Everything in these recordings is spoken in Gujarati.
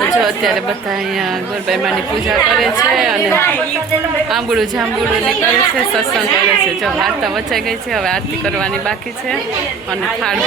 જો અત્યારે બધા અહીંયા ગોરબાઈ માની પૂજા કરે છે અને આંબળું જાંબુડું ને કરે છે, સત્સંગ કરે છે. જો વાર્તા વચાઈ ગઈ છે, હવે આરતી કરવાની બાકી છે અને થાળ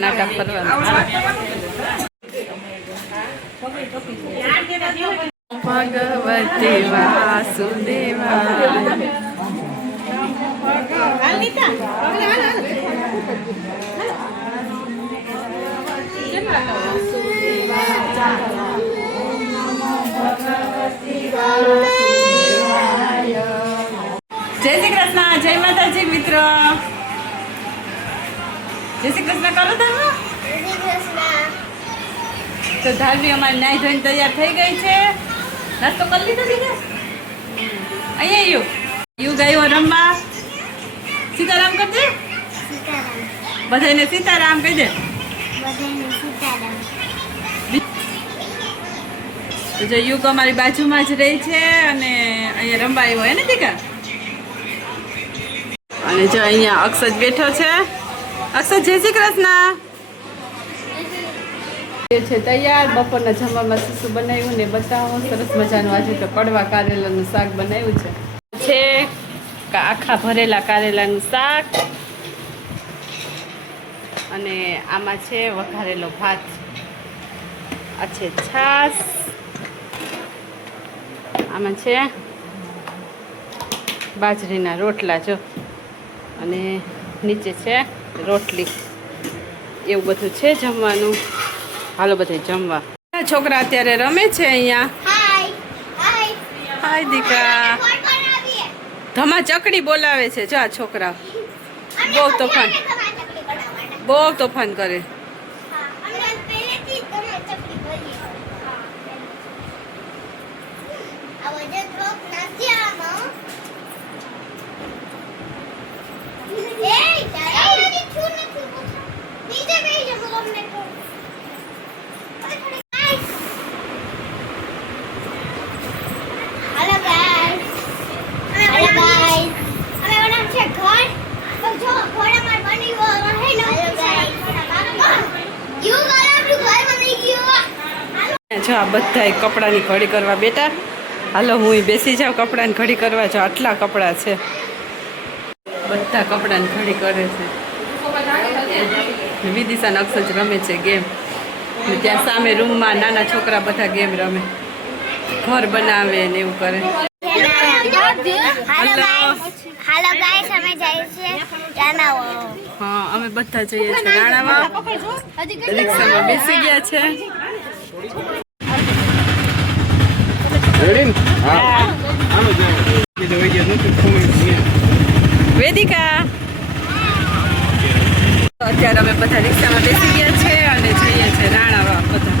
નાટક કરવાનું. ભગવતી વાસુદેવાય. જય શ્રી કૃષ્ણ, જય માતાજી મિત્રો. જય શ્રી કૃષ્ણ કરો તમે. તો ધારવી અમારી નાઈ ધોઈને તૈયાર થઈ ગઈ છે. નાસ્તો કરી લીધો દીધો. અહીંયા યુ ગયો રમવા. સીતારામ કરજે. બધાને સીતારામ કહી દે. જો યુગ અમારી બાજુમાં જ રહી છે અને અહીંયા રમવા આવ્યો હે ને દીકા. અને જો અહીંયા અક્ષજ બેઠો છે. અક્ષજ જય શ્રી કૃષ્ણ. છે તૈયાર. બપોરના જમવામાં શું બનાવ્યું ને બતાવું. સરસ મજાનું આજે તો કડવા કારેલાનું શાક બનાવ્યું છે. આખા ભરેલા કારેલાનું શાક અને આમાં છે વઘારેલો ભાત. આ છે છાશ. આમાં છે બાજરીના રોટલા જો અને નીચે છે રોટલી. એવું બધું છે જમવાનું. હાલો બધે જમવા. છોકરા અત્યારે રમે છે અહીંયા. હાય દીકા. ધમા ચકડી બોલાવે છે. જો આ છોકરા બહુ તોફાન કરે. જો આ બધા કપડાની ઘડી કરવા બેટા. હાલો હું બેસી જાઉં કપડાની ઘડી કરવા. જો આટલા કપડાં છે, બધા કપડાની ઘડી કરે છે. વિદિશા અક્ષર રમે છે ગેમ. ત્યાં સામે રૂમમાં નાના છોકરા બધા ગેમ રમે, ઘર બનાવે ને એવું કરે. હાલો ગાઈસ, અમે જઈએ છીએ રાણાવાવ. હા, અમે બધા જઈએ છીએ રાણાવાવ. રિક્ષામાં બેસી ગયા છે. વેદિકા અત્યારે અમે બધા રિક્ષામાં બેસી ગયા છે અને જઈએ છીએ રાણાવાવ બધા.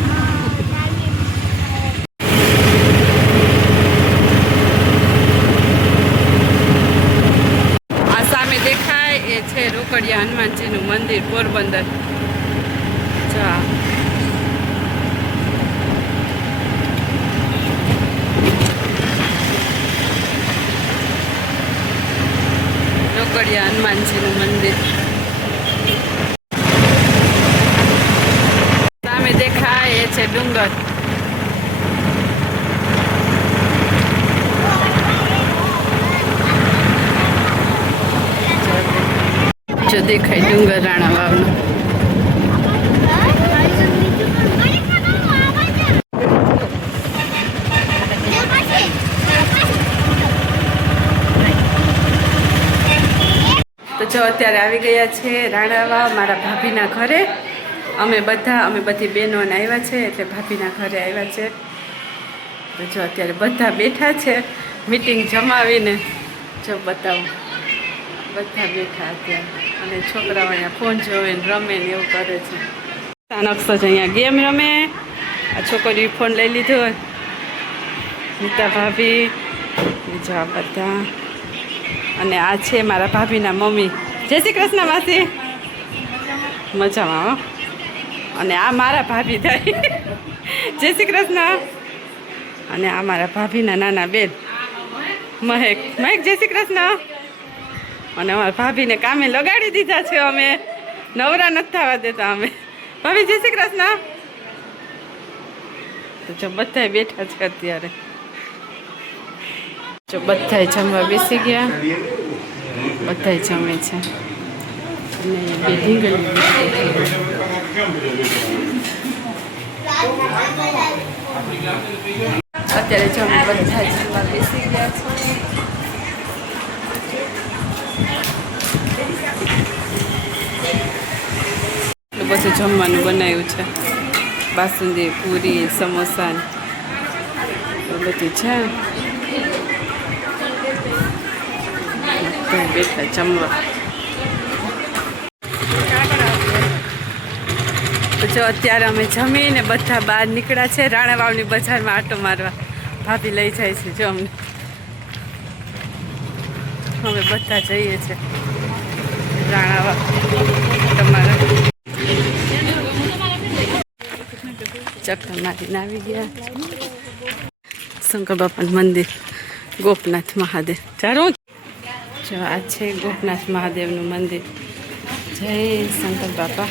આ સામે દેખાય એ છે રોકડિયા હનુમાનજીનું મંદિર પોરબંદર. જા રોકડિયા હનુમાનજીનું મંદિર સામે દેખાય એ છે ડુંગર. જો દેખાય ડુંગર રાણાવાવનો. તો જો અત્યારે આવી ગયા છે રાણાવાવ મારા ભાભીના ઘરે. અમે બધી બહેનોને આવ્યા છે એટલે ભાભીના ઘરે આવ્યા છે. તો જો અત્યારે બધા બેઠા છે મીટિંગ જમાવીને. જો બતાવું, બધા બેઠા અત્યારે અને છોકરાઓ અહીંયા ફોન જોવે ને રમે ને એવું કરે છે. અક્ષર અહીંયા ગેમ રમે. આ છોકરીએ ફોન લઈ લીધો. નીતા ભાભી બીજા બધા. અને આ છે મારા ભાભીના મમ્મી. જય શ્રી કૃષ્ણ માસી. મજામાં હો. અને આ મારા ભાભી થાય. જય શ્રી કૃષ્ણ. અને આ મારા ભાભીના નાના બેન મહેક. જય શ્રી કૃષ્ણ. અને અમારા ભાભીને કામે લગાડી દીધા છે. અમે નવરા નથી થવા દેતા અમે. ભાભી જય શ્રી કૃષ્ણ. તો જો બધા બેઠા છે અત્યારે. જો બધા જમવા બેસી ગયા, બધા જમે છે. અને બે ઢીંગલી અત્યારે જમે બધા જમવા બેસી ગયા છે. બધું જમવાનું બનાવ્યું છે. બાસુંદી, પૂરી, સમોસા બધું છે. બેઠા જમવા. તો જો અત્યારે અમે જમીને બધા બહાર નીકળ્યા છે રાણાવાવની બજારમાં આટો મારવા. ભાભી લઈ જાય છે જો અમને. અમે બધા જઈએ છીએ રાણાવાવ તમારા. ચક્કર મારીને આવી ગયા. શંકર બાપાનું મંદિર, ગોપનાથ મહાદેવ. ચાલો જો આ છે ગોપનાથ મહાદેવનું મંદિર. જય શંકર બાપા.